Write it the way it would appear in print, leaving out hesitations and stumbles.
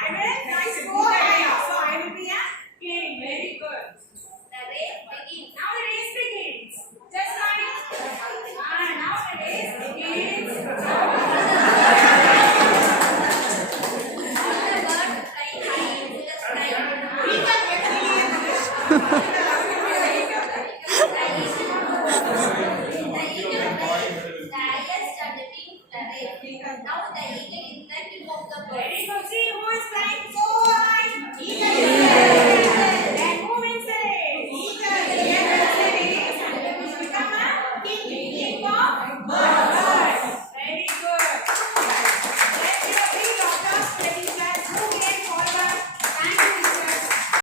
I will nice go ahead. So I will be a king. Very good. The race begins. Now the race begins. Just like now the race begins. All the birds fly high into the sky. We can get really in this. The eagle flies the highest and the wings the race. Now the eagle is the king of the birds. Very good. See who is flying so